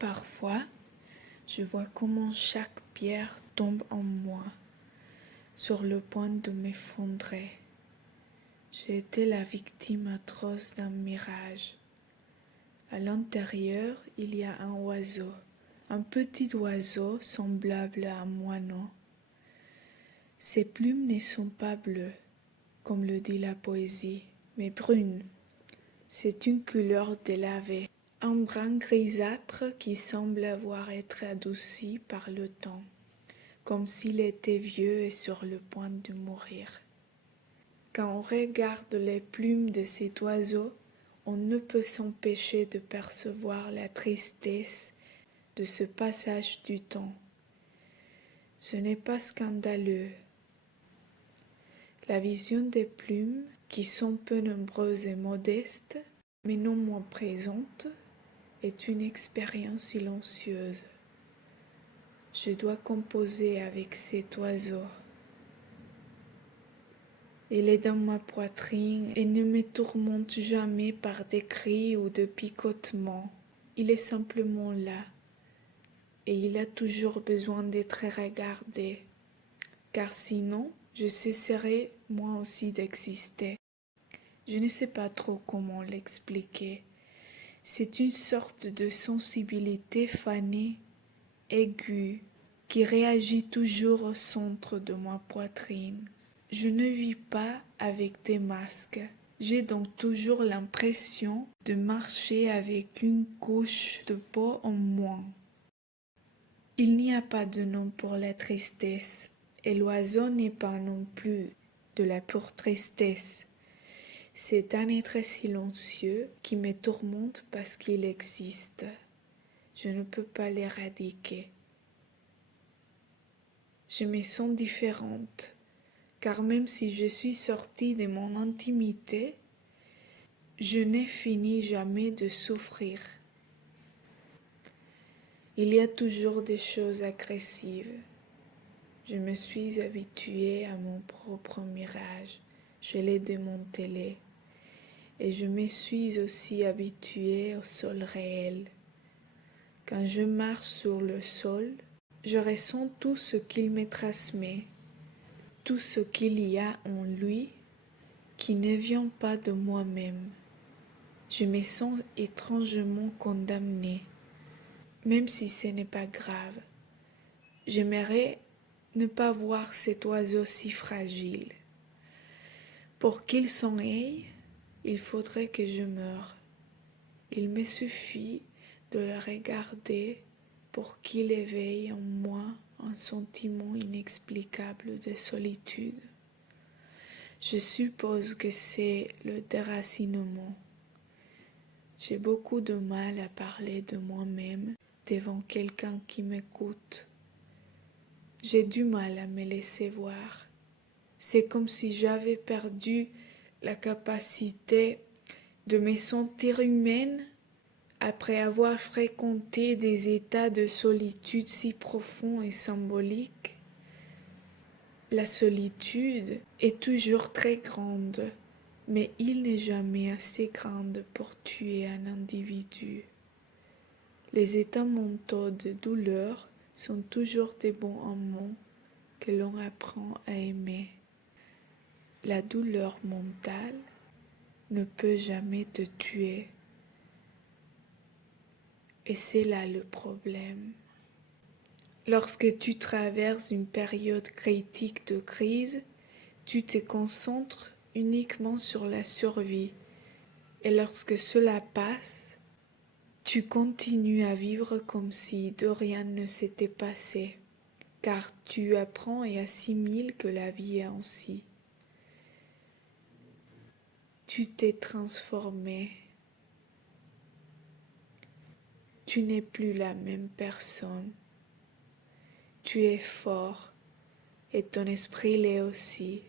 Parfois, je vois comment chaque pierre tombe en moi, sur le point de m'effondrer. J'ai été la victime atroce d'un mirage. À l'intérieur, il y a un oiseau, un petit oiseau semblable à un moineau. Ses plumes ne sont pas bleues, comme le dit la poésie, mais brunes. C'est une couleur délavée, un brun grisâtre qui semble avoir été adouci par le temps, comme s'il était vieux et sur le point de mourir. Quand on regarde les plumes de cet oiseau, on ne peut s'empêcher de percevoir la tristesse de ce passage du temps. Ce n'est pas scandaleux. La vision des plumes, qui sont peu nombreuses et modestes, mais non moins présentes, est une expérience silencieuse. Je dois composer avec cet oiseau. Il est dans ma poitrine et ne me tourmente jamais par des cris ou de picotements. Il est simplement là. Et il a toujours besoin d'être regardé. Car sinon, je cesserai moi aussi d'exister. Je ne sais pas trop comment l'expliquer. C'est une sorte de sensibilité fanée, aiguë, qui réagit toujours au centre de ma poitrine. Je ne vis pas avec des masques. J'ai donc toujours l'impression de marcher avec une couche de peau en moins. Il n'y a pas de nom pour la tristesse, et l'oiseau n'est pas non plus de la pure tristesse. C'est un être silencieux qui me tourmente parce qu'il existe. Je ne peux pas l'éradiquer. Je me sens différente. Car même si je suis sortie de mon intimité, je n'ai fini jamais de souffrir. Il y a toujours des choses agressives. Je me suis habituée à mon propre mirage. Je l'ai démantelé. Et je me suis aussi habituée au sol réel. Quand je marche sur le sol, je ressens tout ce qu'il me transmet. Tout ce qu'il y a en lui qui ne vient pas de moi-même. Je me sens étrangement condamnée, même si ce n'est pas grave. J'aimerais ne pas voir cet oiseau si fragile. Pour qu'il s'en aille, il faudrait que je meure. Il me suffit de le regarder pour qu'il éveille en moi un sentiment inexplicable de solitude. Je suppose que c'est le déracinement. J'ai beaucoup de mal à parler de moi-même devant quelqu'un qui m'écoute. J'ai du mal à me laisser voir. C'est comme si j'avais perdu la capacité de me sentir humaine après avoir fréquenté des états de solitude si profonds et symboliques. La solitude est toujours très grande, mais il n'est jamais assez grande pour tuer un individu. Les états mentaux de douleur sont toujours des bons amants que l'on apprend à aimer. La douleur mentale ne peut jamais te tuer. Et c'est là le problème. Lorsque tu traverses une période critique de crise, tu te concentres uniquement sur la survie. Et lorsque cela passe, tu continues à vivre comme si de rien ne s'était passé, car tu apprends et assimiles que la vie est ainsi. Tu t'es transformé. Tu n'es plus la même personne. Tu es fort et ton esprit l'est aussi.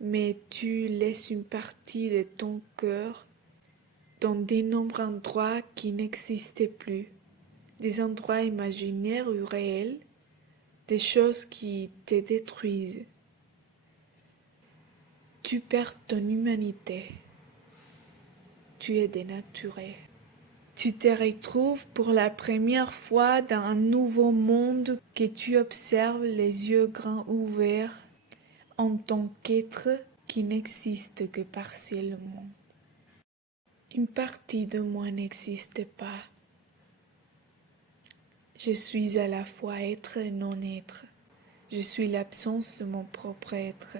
Mais tu laisses une partie de ton cœur dans des nombres endroits qui n'existaient plus, des endroits imaginaires ou réels, des choses qui te détruisent. Tu perds ton humanité. Tu es dénaturé. Tu te retrouves pour la première fois dans un nouveau monde que tu observes les yeux grands ouverts en tant qu'être qui n'existe que partiellement. Une partie de moi n'existe pas. Je suis à la fois être et non-être. Je suis l'absence de mon propre être.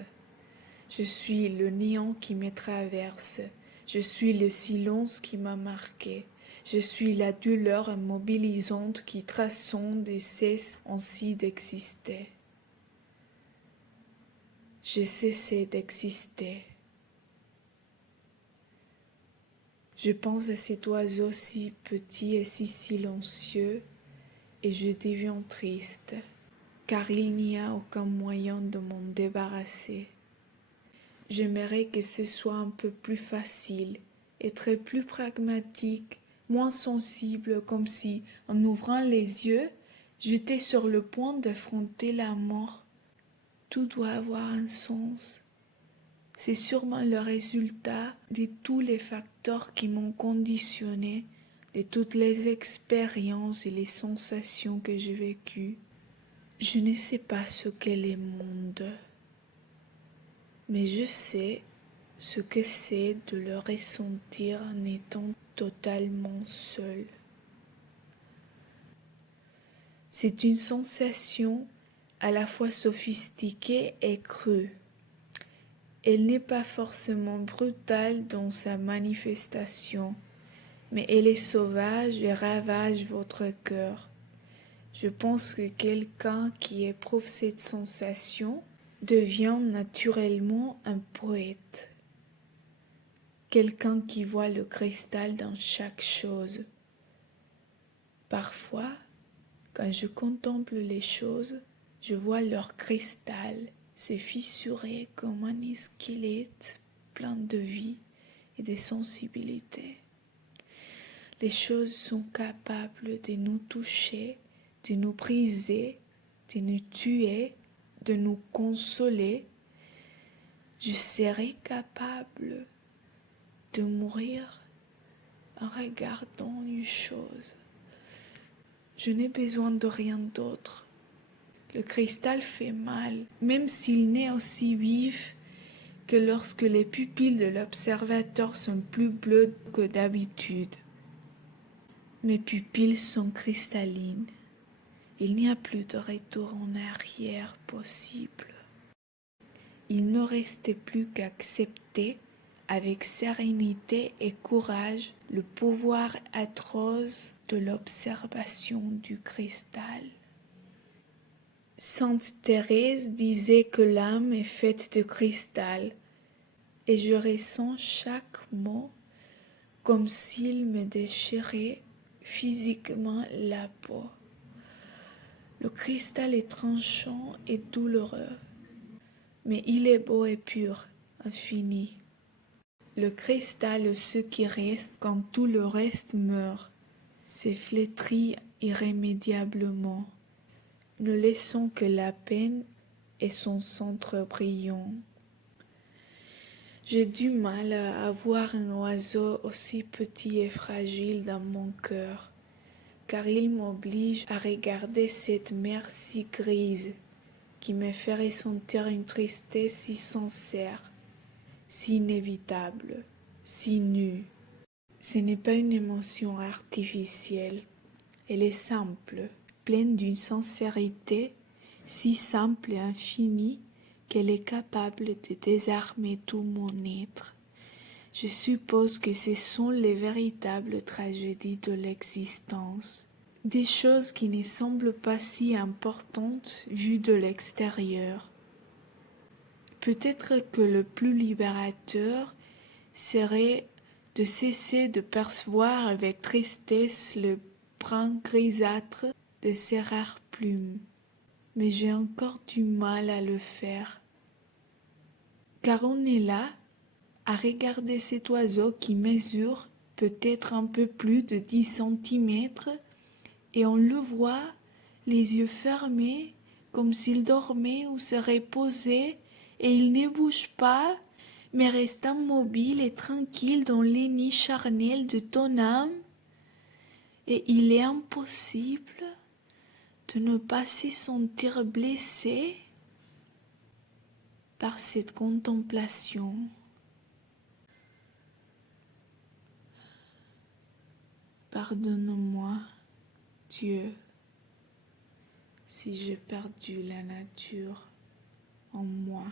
Je suis le néant qui me traverse. Je suis le silence qui m'a marqué. Je suis la douleur immobilisante qui transcende et cesse ainsi d'exister. J'ai cessé d'exister. Je pense à cet oiseau si petit et si silencieux et je deviens triste, car il n'y a aucun moyen de m'en débarrasser. J'aimerais que ce soit un peu plus facile, être plus pragmatique, moins sensible, comme si, en ouvrant les yeux, j'étais sur le point d'affronter la mort. Tout doit avoir un sens. C'est sûrement le résultat de tous les facteurs qui m'ont conditionné, de toutes les expériences et les sensations que j'ai vécues. Je ne sais pas ce qu'est le monde, mais je sais ce que c'est de le ressentir en étant totalement seul. C'est une sensation à la fois sophistiquée et crue. Elle n'est pas forcément brutale dans sa manifestation, mais elle est sauvage et ravage votre cœur. Je pense que quelqu'un qui éprouve cette sensation devient naturellement un poète. Quelqu'un qui voit le cristal dans chaque chose. Parfois, quand je contemple les choses, je vois leur cristal se fissurer comme un squelette plein de vie et de sensibilité. Les choses sont capables de nous toucher, de nous briser, de nous tuer, de nous consoler. Je serais capable de mourir en regardant une chose. Je n'ai besoin de rien d'autre. Le cristal fait mal, même s'il n'est aussi vif que lorsque les pupilles de l'observateur sont plus bleues que d'habitude. Mes pupilles sont cristallines. Il n'y a plus de retour en arrière possible. Il ne restait plus qu'accepter avec sérénité et courage le pouvoir atroce de l'observation du cristal. Sainte Thérèse disait que l'âme est faite de cristal, et je ressens chaque mot comme s'il me déchirait physiquement la peau. Le cristal est tranchant et douloureux, mais il est beau et pur, infini. Le cristal est ce qui reste quand tout le reste meurt, c'est flétri irrémédiablement. Ne laissons que la peine et son centre brillant. J'ai du mal à avoir un oiseau aussi petit et fragile dans mon cœur, car il m'oblige à regarder cette mer si grise qui me fait ressentir une tristesse si sincère, si inévitable, si nue. Ce n'est pas une émotion artificielle, elle est simple, pleine d'une sincérité si simple et infinie qu'elle est capable de désarmer tout mon être. Je suppose que ce sont les véritables tragédies de l'existence, des choses qui ne semblent pas si importantes vues de l'extérieur. Peut-être que le plus libérateur serait de cesser de percevoir avec tristesse le brun grisâtre de ces rares plumes, mais j'ai encore du mal à le faire. Car on est là, à regarder cet oiseau qui mesure peut-être un peu plus de 10 centimètres, et on le voit, les yeux fermés, comme s'il dormait ou se reposait, et il ne bouge pas, mais reste immobile et tranquille dans les nids charnels de ton âme. Et il est impossible de ne pas se sentir blessé par cette contemplation. Pardonne-moi, Dieu, si j'ai perdu la nature en moi.